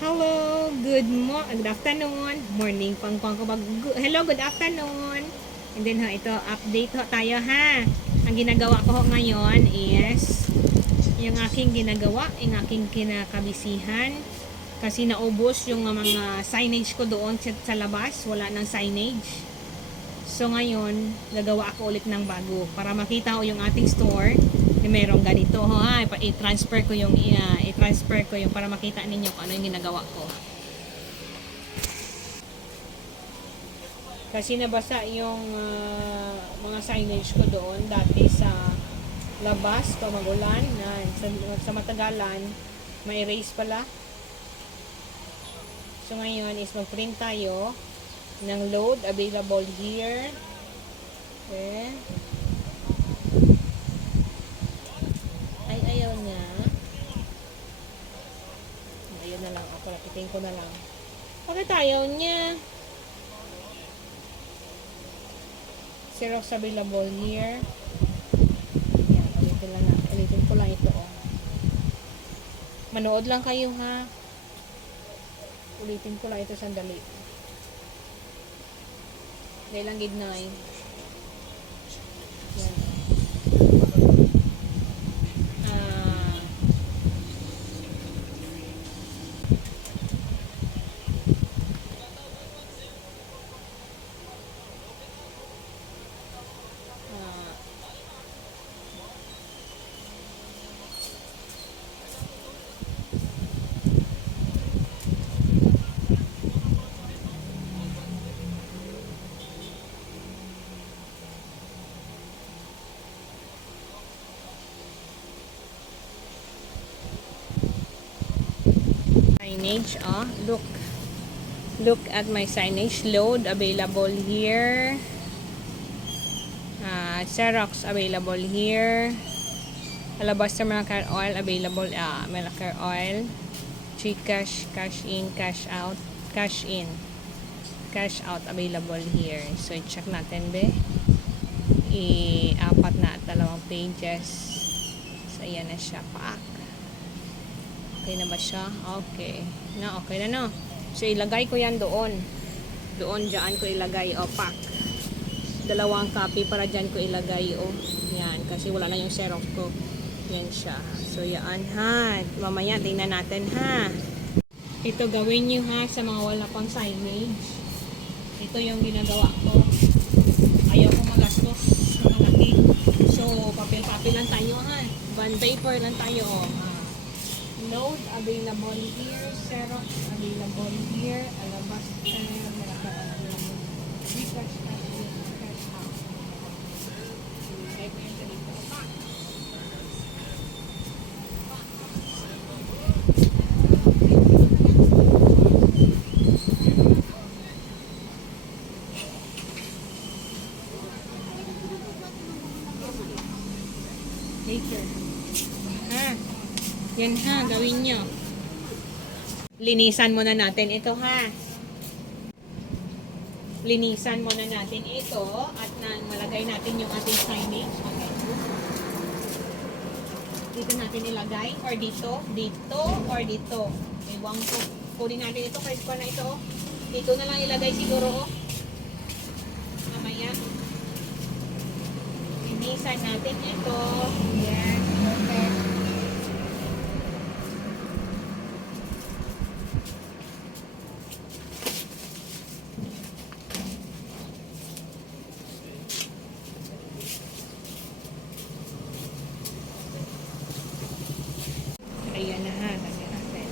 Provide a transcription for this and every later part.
Hello, good afternoon, morning pang ko mag hello, good afternoon. And then ito update tayo ha. Ang ginagawa ko ngayon is yung aking ginagawa, yung aking kinakabisihan kasi naubos yung mga signage ko doon sa labas, wala nang signage. So ngayon, gagawa ako ulit ng bago para makita ko yung ating store na merong ganito ha. I-transfer ko yung para makita ninyo kung ano yung ginagawa ko. Kasi nabasa yung mga signage ko doon dati sa labas, to magulan, sa matagalan, may erase pala. So ngayon is mag-print tayo ng load available here. Okay. Ay, ayaw niya. Ayun na lang. Ako, napitin ko na lang. Bakit ayaw niya? Xerox available here. Yan, ulitin ko lang ito. Oh. Manood lang kayo ha. Ulitin ko lang ito sandali. Dahil lang gidnay. Yan. Signage, look at my signage. Load available here. Xerox available here. Alabaster Malacare oil available. Malacare oil. Gcash, cash in, cash out, cash in, cash out available here. So i-check natin be. Apat na at 2 pages. So ayan na siya. Paak. Okay na ba siya? Okay. Okay na no. So ilagay ko yan doon. Diyan ko ilagay. Pack. 2 copy para dyan ko ilagay. Yan. Kasi wala na yung Xerox ko. Yan siya. So yan ha. Mamaya tingnan natin ha. Ito gawin nyo ha sa mga wala pang signage. Ito yung ginagawa ko. Ayaw ko magastos na malaki. So papel-papel lang tayo ha. Bond paper lang tayo. Load available here, Xerox available here, Alabaster, Malacare available, Gcash, cash in, cash out. Ay ko yung dito. Later. Yan ha, gawin nyo. Linisan muna natin ito ha. Linisan muna natin ito at malagay natin yung ating signage. Okay. Dito natin ilagay or dito or dito. Ewan ko. Kunin natin ito kahit pa na ito. Dito na lang ilagay siguro. Mamaya. Linisan natin ito. Yan. Okay. Ayan na ha. Lagyan natin.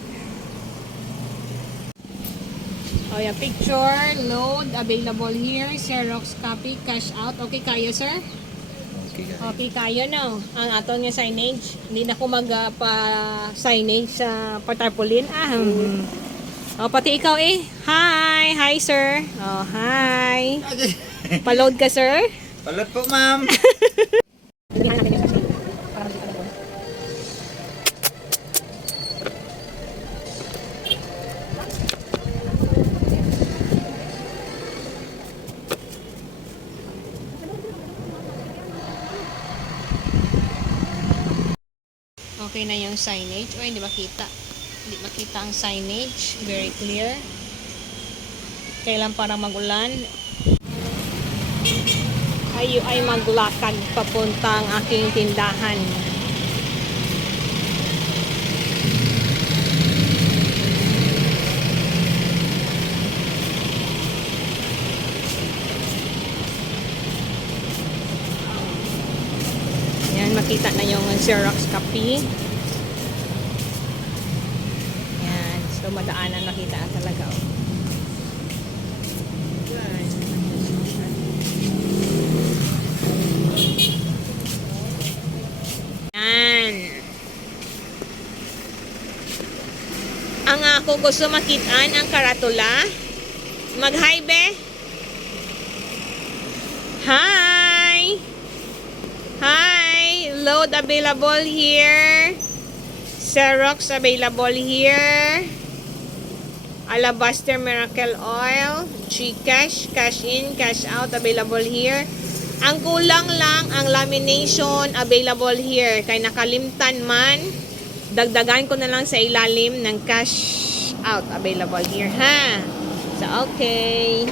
O yan. Picture. Load. Available here. Xerox copy. Cash out. Okay kayo sir? Okay kayo no. Ang ato nga signage. Hindi na ko mag-signage sa tarpaulin. Pati ikaw eh. Hi. Hi sir. Hi. Paload ka sir? Paload po ma'am. Okay na yung signage. O, hindi makita. Di makita ang signage. Very clear. Kailan para magulan. Kayo ay maglakad papuntang aking tindahan. Yan, makita na yung Xerox copy. Yan, so madaanan makita na talaga. Yan. Ang ako gusto makitaan ang karatula. Mag-hi, be. Hi. Hi. Load available here. Xerox available here. Alabaster Miracle Oil. GCash. Cash in, cash out available here. Ang kulang lang ang lamination available here. Kay nakalimtan man, dagdagan ko na lang sa ilalim ng cash out available here, ha? So, okay.